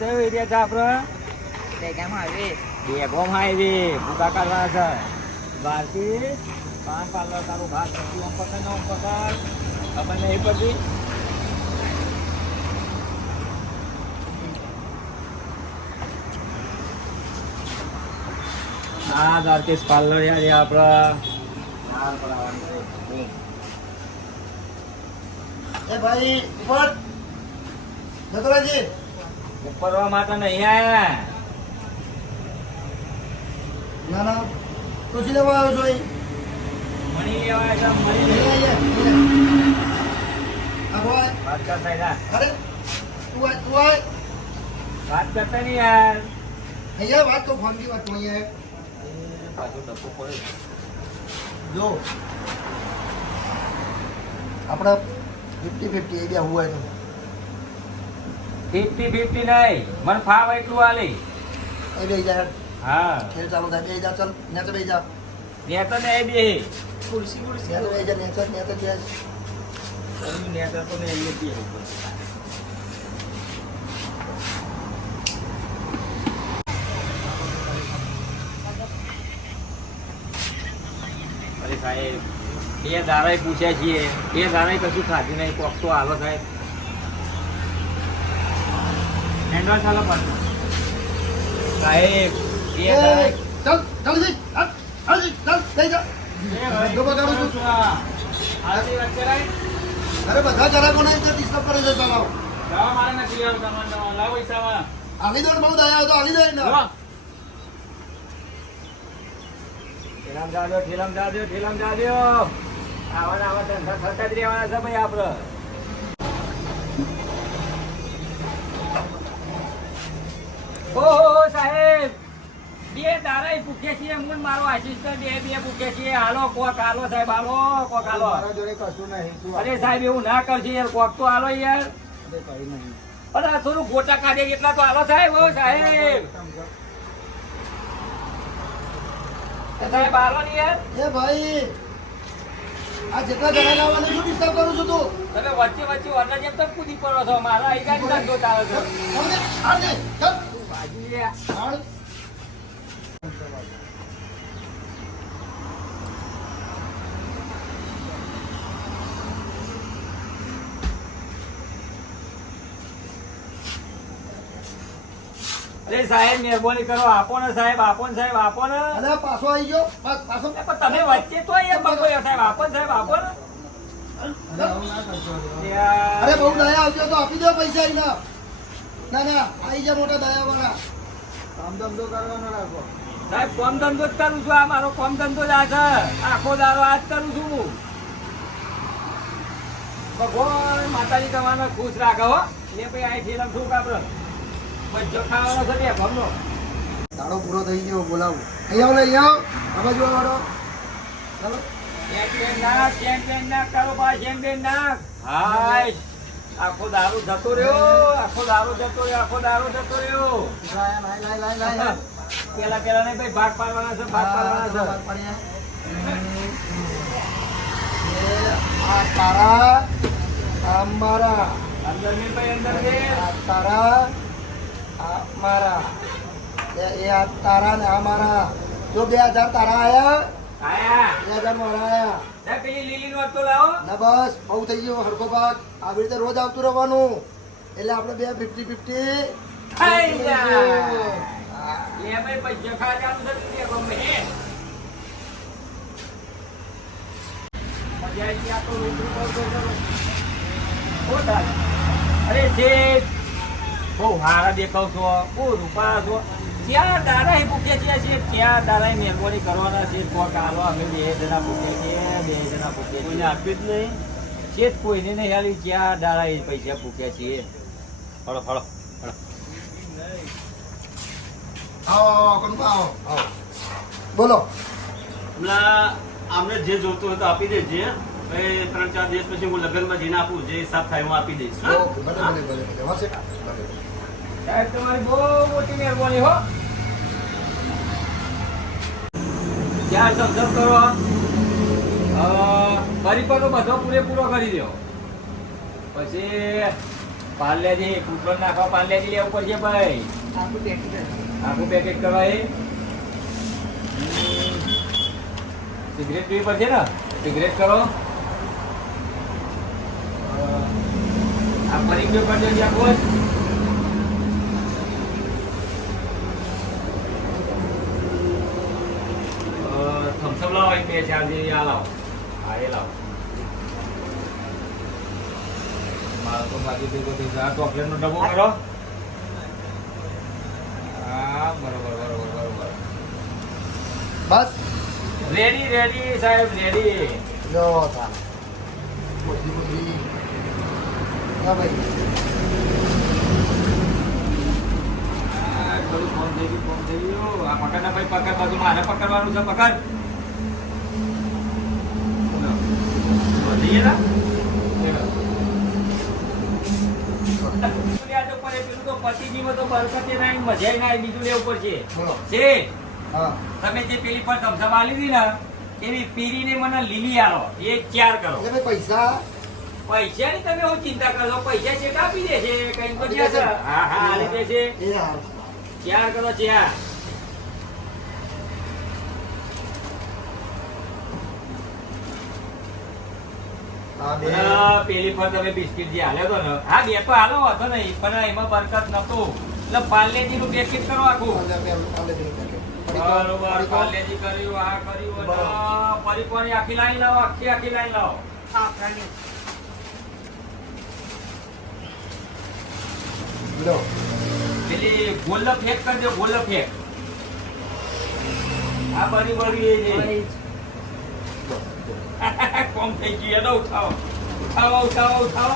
કયો એરિયા છે આપણો? બેગામ હાઈવે. બેગોમ હાઈવે ભૂકા કાઢવાના છે. બહારથી પાન પાર્લર તારું ઘાસ પછી ઓમ પકડ ને ઓમ પકડ. ખબર નહીં પડતી. હા દ્વારકેશ પાર્લર યાર આપડા હાર પડાવવાનું છે. એ ભાઈ ઉપર નટરાજી ઉપરવા માટે નહીં આયા. ના ના તુસી લેવા આવ્યો છો અહીં મણી લેવા છે મણી અહીં લે. અહીંયા આ બોય વાત કરતા જા. અરે તું આય વાત કરતા નહીં યાર. અહીંયા વાત તો ફોન की વાત તો અહીંયા પાછું ડબ્બો પડે. જો આપણા 50-50 એ બે હુઆ તો 50-50 નહીં મને ફાવ એટલું આલી. એ બે જા હા ખેલ ચાલુ થાય બે જા ચાલ ને તો બે જા નેતા ને બે ખુરશી ને તો બે જા ને તો બે નેતા તો ને એ બે અરે સાહેબ બે દારાય પૂછ્યા છીએ બે દારાય કશું ખાધું નહીં કોક તો હાલો સાહેબ હેન્ડવાશ ચાલો પણ સાહેબ બે દારાય ચાલ ચાલ જી ચાલ બે જા ધંધો બગાડું છું આરતી વાત કરાય અરે બધા ગ્રાહકોને તે ડિસ્ટર્બ કરે છે ચલાવો લાવો મારે નથી લાવો તમારે લાવો પૈસા આલી દો ને બહુ દયા તો આલી દો ને ઠેલામ જાજો આવા ધંધા થતા જ રહેવાના છે ભાઈ આપડે. ઓહો સાહેબ બે દારાય ભૂખ્યા છીએ હું ને મારો આસિસ્ટન્ટ બે ભૂખ્યા છીએ. હાલો કોક હાલો સાહેબ હાલો કોક હાલો. મારા જોડે કશું નહીં તું અરે સાહેબ એવું ના કરશે યાર કોક તો હાલો યાર. કઈ નહીં અરે થોડું ગોટા કાઢે એટલા તો હાલો સાહેબ. ઓ સાહેબ સાહેબ હાલો ને યાર. એ ભાઈ આ જેટલા જણા લાવવાને શું ડિસ્ટર્બ કરું છું તું તમે વચ્ચે ઓર્ડર જેમ તો કૂદી પડો છો. મારા અહીં કાંઈ ધંધો ચાલે છે. તમને હાલ દે ચાલ બાજી યાર. હાલ અરે સાહેબ મહેરબાની કરો આપો ને સાહેબ આપો ને સાહેબ આપો ને. અરે પાછો આવી ગયો પાછો પણ તમે વચ્ચે તો યાર બગડો સાહેબ આપો ને સાહેબ આપો ને. યાર. અરે બહુ દયા આવજો તો આપી દો પૈસા એના ના ના આવી જા મોટા દયા વાળા કામ ધંધો કરવાનો રાખો સાહેબ કોમ ધંધો જ કરું છું. આ મારો કોમ ધંધો જ આ છે. આખો દારો આ જ કરું છું. ભગવાન માતાજી તમારે ખુશ રાખો હો. લે ભાઈ આ ઠેલામ શું કાપડ બધો ખાવાનો છે બે ભમનો. દાડો પૂરો થઈ ગયો બોલાવું અહીંયા આવો ને અહીંયા આવો આ બાજુ વાળો ચાલો ચેમ્પિયન નાખ કરો બા ચેમ્પિયન નાખ. હાય આખો દારૂ જતો રહ્યો આખો દારૂ જતો રહ્યો. લાય પેલા નહીં ભાઈ ભાગ પાડવાના છે ભાગ પાડવાના છે. આ તારા આ મારા અંદર ની ભાઈ અંદર છે. આ તારા આ મારા એ આ તારા ને આ મારા જો 2000 તારા આયા આયા 2000 મારા આયા સાહેબ પેલી લીલી નો તો લાવો. ના બસ બહુ થઈ ગયો હરખો ભાગ આવી રીતે રોજ આવતું રહેવાનું એટલે આપણે બે 50-50 ખાઈ જા. લે ભાઈ પૈસા ખાવાનું છે તું ગમે હે. મજા આવી આ તો રૂબરૂ ખોટા. અરે શેઠ બહુ હારા દેખાવ છો બહુ રૂપા છો. ક્યાં દાડા ભૂખે છે શેઠ ક્યાં દાડા મહેરબાની કરવાના છે. કોક હાલો અમે 2 જણા ભૂખે છીએ 2 જણા ભૂખે કોઈને આપ્યું જ નહીં શેઠ કોઈને નહીં હાલી. ક્યાં દાડા પૈસા ભૂખ્યા છીએ. ફળો ફળો ફળો. આવો કંપા આવો બોલો આમને જે જોતું હોય તો આપી દેજે. 3-4 દિવસ પછી હું લગ્નમાં જઈને આપું જે હિસાબ થાય હું આપી દઈશ. હા? ઓકે ભલે વાસે સાહેબ તમારી બહુ મોટી મહેરબાની હો. ત્યાં સમજણ કરો પરિપરો બધો પૂરેપૂરો કરી દો પછી પાર્લેજી કૂતરો નાખવા પાર્લેજી લેવું પડશે ભાઈ. આખું પેકેટ જ. આખું પેકેટ કરાય. સિગરેટ પીવી પડશે ને? સિગરેટ કરો. આ ફરી ગયો કરજો ત્યાં કોઈ. થમ્સઅપ લાવો એક 2 4 જેવી આ લાવો. હા એ લાવો. મારો તો બાકી ભેગો થઈ જાય. આ ચોકલેટનો ડબ્બો કરો. હા બરોબર બરોબર બરોબર. બસ રેડી રેડી સાહેબ રેડી. લો તા બધી બધી હા ભાઈ આ થોડું ફોન થઈ ગયું. આ પકડ ના ભાઈ પકડ. બધું મારે પકડવાનું છે. પકડ. વધી ગયા પેલું તો પતિજીમાં તો બરકતે ના આવી, મજા ના આવી. બીજું લેવું પડશે. બોલો શેઠ, હા તમે જે પેલી પર ધમધમ આલી હતી ને એવી પીરીને મને લીલી આલો. એ 4 કરો. એટલે ભાઈ પૈસા પૈસાની તમે હું ચિંતા કરશો? પૈસા શેઠ આપી દે છે. કઈ તો જ્યાં છે. હા હા આલી દે છે. એ હાલ 4 કરો 4. હા બે પેલી પર તમે બિસ્કિટ જે હાલ્યો હતો ને, હા 2 તો હાલો હતો નહીં, પણ એમાં બરકત નતું. એટલે પાર્લેજી નું પેકેટ કરો આખું. બરોબર, પાર્લેજી કર્યું, આ કર્યું, અને પરિકોની આખી લાઈન લાવો. આખી લાઈન લાવો. લો પેલી ગોલ્ડ ફેક કરી દો. Gold fake. આ બરી બરી એ છે. કોમ થઈ ગયું. એનો ઉઠાવો ઉઠાવો.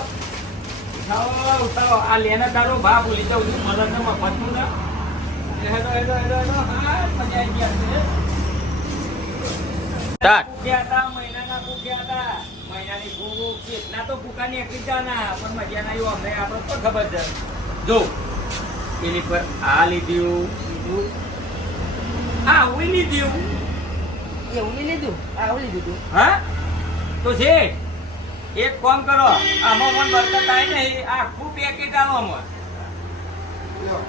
આ લેના તારો ભા ભૂલી જાઉં છું. મદદ ને મફતનું ને. હેડો. હા મજા આવી ગયા. ભૂખ્યા હતા, મહિનાના ભૂખ્યા હતા. મહિનાની ભૂખ કેટલા તો ભૂખાની એકલી જાના, પણ મજા ના આવ્યું અમને. આપણે તો ખબર છે. જો પેલી પર આ લીધું. આ હું લીધું. એવું નહીં લીધું. આવું લીધું. હા તો છે એક કામ કરો. આમાં મને બરકત આવી નહીં. આખું પેકેટ આલો આમાં.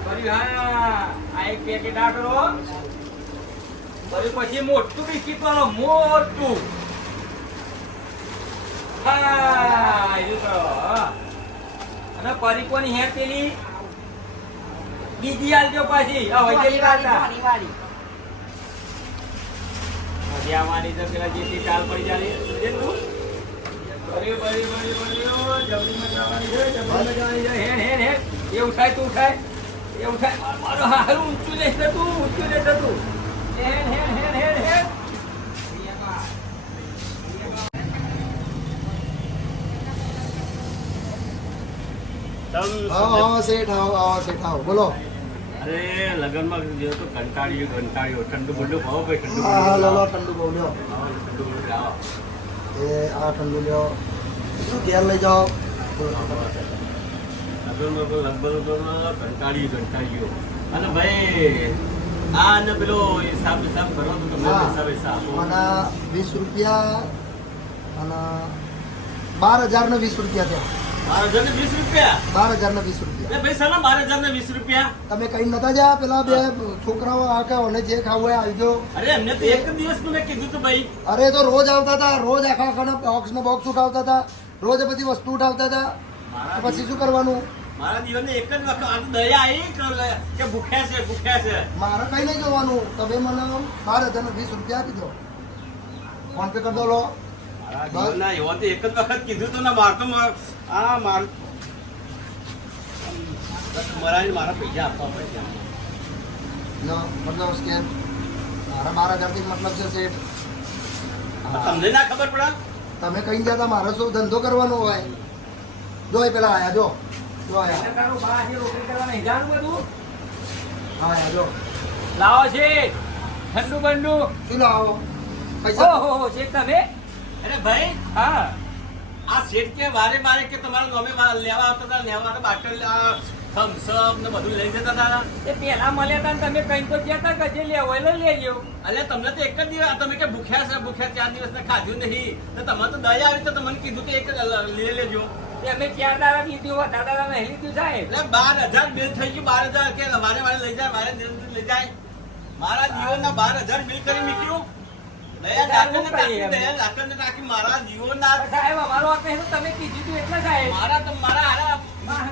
કર્યું. હા આ એક પેકેટ આ કરો. પછી મોટું બિસ્કીટ વાળો. મોટું. હા એવું કરો. અને પરિકોની હે પેલી બીજી આલજો પાછી. આ વૈકેલી વાળા વાળી. મજાવાની તો પેલા જેથી ચાલ પડી જાય તું. જલ્દીમાં જવાની છે. હેડ એ ઉઠાય તું ઉઠાય. એ ઉઠાય. મારો હારું ઊંચું લેશે તું. હેડ. આવો શેઠ આવો બોલો અરે લગનમાં જેવો તો કંટાળ્યો ઠંડુ બંડુ ભાવો ભાઈ. ઠંડુ હા હા લો ઠંડુ બહુ લ્યો ઠંડુ બંડુ લાવો. એ આ ઠંડુ લ્યો શું ઘેર લઈ જાઓ લગનમાં તો લગભગ તો કંટાળ્યો. અને ભાઈ આ ને પેલો હિસાબ કરો તો તમે હિસાબ અને 20 રૂપિયા અને 12,000 ને 20 રૂપિયા થયા. 12,020 રૂપિયા. 12,000 ને 20 રૂપિયા એ ભાઈ સાલા 12,020 રૂપિયા. તમે કઈ નતા જા પેલા બે છોકરાઓ આ કે ઓને જે ખાવું હોય આવજો. અરે એમને તો એક જ દિવસનું મેં કીધું તું ભાઈ. અરે તો રોજ આવતા હતા. રોજ આખા બોક્સ ને બોક્સ ઉઠાવતા હતા. રોજ બધી વસ્તુ ઉઠાવતા હતા. તો પછી શું કરવાનું? મારા દિવસને એક જ વખત આ તો દયા આવી કે ભૂખ્યા છે. મારે કઈ નહીં જોવાનું. તમે મને 12,000 ને 20 રૂપિયા આપી દો. ફોન પે કરી દો લો. મારા દિવસના એવો તો એક જ વખત કીધું તું ને મારા પૈસા આપવા પડશે. લો મતલબ સ્કેન મારા 12,000 થી મતલબ છે શેઠ. તમને ના ખબર પડે? તમે કઈ જતા મારે શું ધંધો કરવાનો હોય? જો એ પેલા આયા જો આયા. તારું બા જે રોટલી કરવા નહીં જાણું બધું. હા આયા જો લાવો છે ઠંડુ બંડુ. શું લાવો પૈસા? ઓહો છે તમે. અરે ભાઈ હા આ શેઠ કે વારે કે તમારા નોમે લેવા આવતા હતા, લેવા બાટલ થમ્સઅપ ને બધું લઈ જતા હતા. એ પેલા મળ્યા હતા ને તમે કઈ તો ગયા હતા કે જે લેવો હોય લઈ લેજો. અલ્યા તમને તો એક જ દિવસ તમે કે ભૂખ્યા છે ભૂખ્યા 4 દિવસ ને ખાધું નહીં તો તમારે તો દયા આવી તો તમને કીધું કે એક લઈ લેજો. તે અમે 4 દાડા લીધું હોય, દાદા નહીં લીધું સાહેબ. એટલે 12,000 બિલ થઈ ગયું. 12,000 કે વારે વારે લઈ જાય વારે લઈ જાય. મારા જીવનના 12,000 બિલ કરી મૂક્યું. દયા ડાકરને નાખી મારા જીવનના સાહેબ અમારો આપે તો તમે કીધું હતું એટલે સાહેબ. મારા તો મારા હારા મારે